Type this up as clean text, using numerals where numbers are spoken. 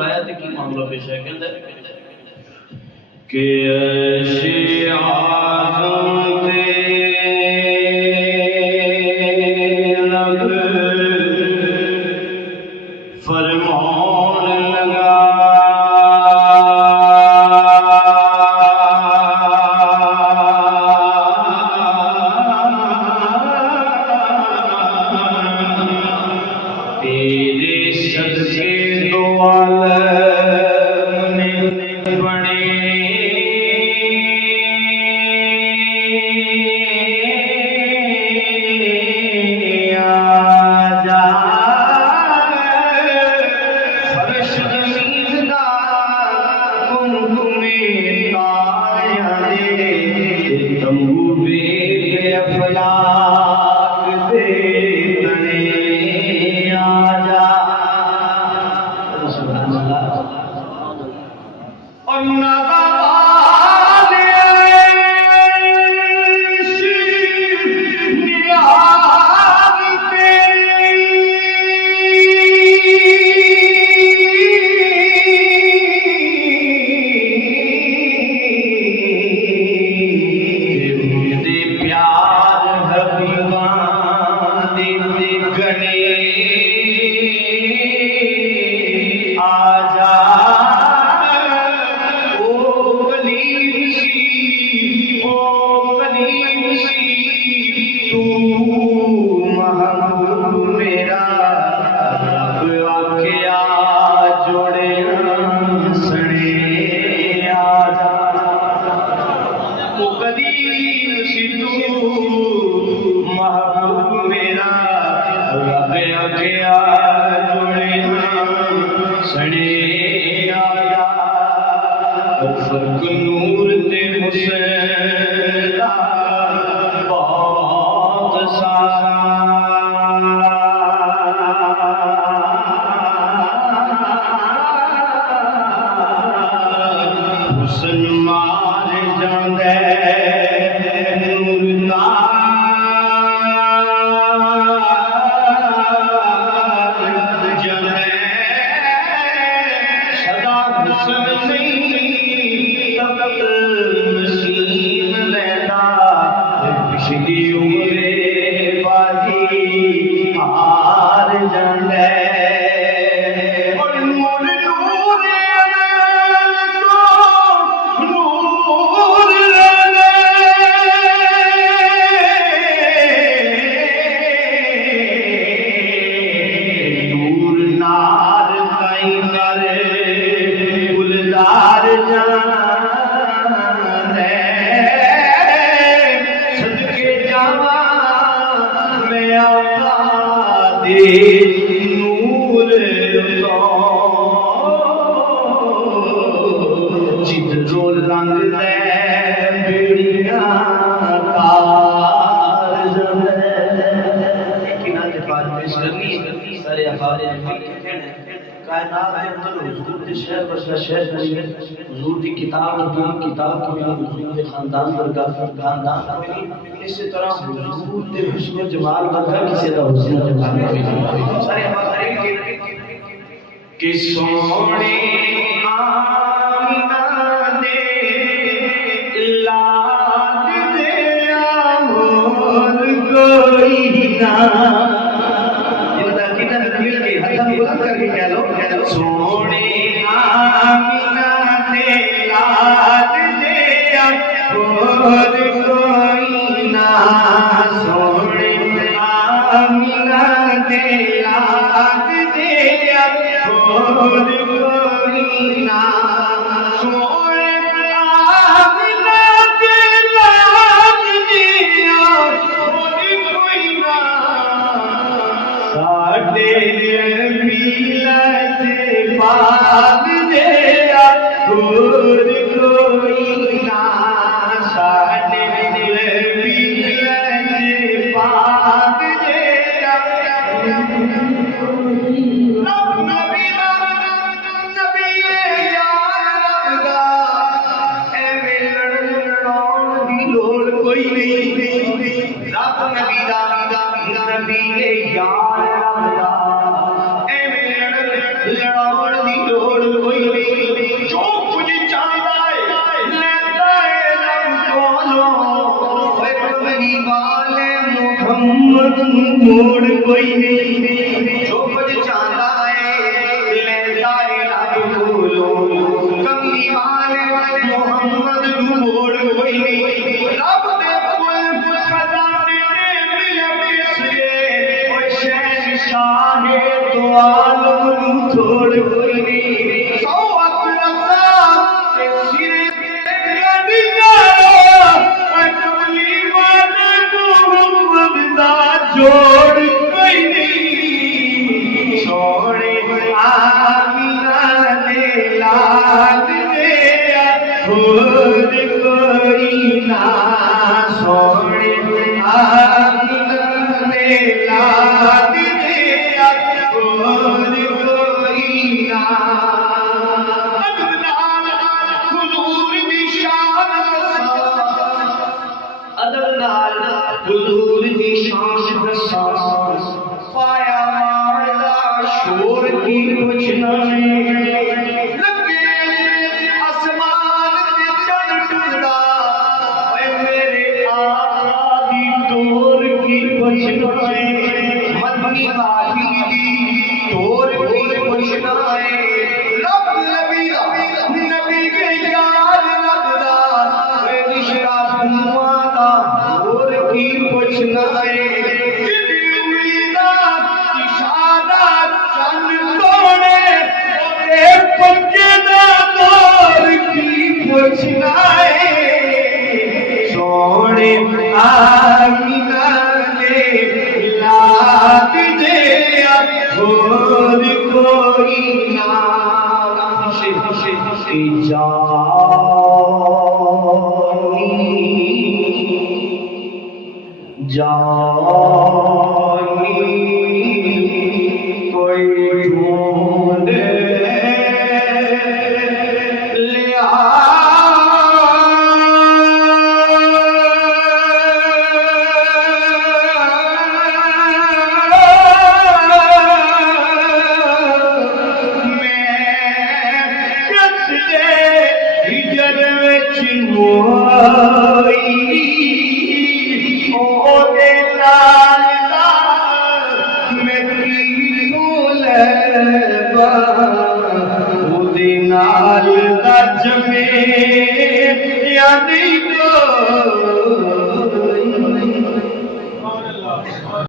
बुलाया तो की मामला पेश है कहता कि अर्शे आज़म ते रब फरमान लगा तेरे सदके दो आलम बने आजा फर्श ज़मीन दा कुमकुमे ताया दे तंबूबे अफलाक दे तने आजा सुभान अल्लाह और आजा ओ कलीम सी तू महबूब मेरा आख्या जोड़े सने आजा ओ कलीम सी तू महबूब मेरा आख्या जोड़े सने आया फर्क नूर ते हुसैन बहुत सारा हुसन मार जांदे नूर नसीब लेना पिछली उम्रे बाजी हार जाने और नूर नूर नूर नूर नार कई कर गुलजार जान नूर जिधरो लंग दे बेड़िया कार किना ते पार पेश करनी सारे अखारे कायनात में तो हुजूर के शहर पर शहर नहीं हुजूर की किताब और किताब की हुजूर के खानदान पर खानदान इसी तरह हुजूर के हुस्न जमाल बता किसी का हुस्न जमाल नहीं सारे हमारे कि सोने आमीना दे लाज दे और कोई ना जिनका कितना दिल के हाथ बुलंद करके कह लो सोने आमीना दे लाज दे और कोई ना सोने आमीना दे लाज दे और कोई ना सोने आमीना दे लाज दे और कोई ना साडे पीला से पाग दे और कोई ना साडे पीला से पाग दे कोई नहीं रब नबी दा नबी के यार रब दा एवें लड़ाउण दी लोड़ मोड़ कोई नहीं, जो कुछ चाहता है लेता है रब कोलों, कमली वाले मोहम्मद नू मोड़ कोई नहीं। रब दे कुल खजाने मिले किसके, ओए शहंशाह तो आलम नू छोड़ कोई नहीं। सौ अकरसा ते सिरे ते गदिया, ओए कमली वाले मोहम्मद दा जोड़ कोई नहीं। सोने आमिना दे लाल दे होर कोई ना, सोने आमिना दे लाल दे होर कोई ना। हुजूर दी शान अदब नाल हुजूर दी शान दसा, पाया मारदा शोर की कुछ नहीं, लगे आसमान ते चंद टुरदा, ओए मेरे आका दी टोर की कुछ नहीं, मदनी बाही दी टोर की कुछ नहीं। रब नबी के यार लगदा, ओए रिश्ता हुआ दा और की कुछ नहीं। पक्के दार की पूछना है, सोने आमिना ले लाद दे और कोई ना। जानी कोई ढूंढ जमे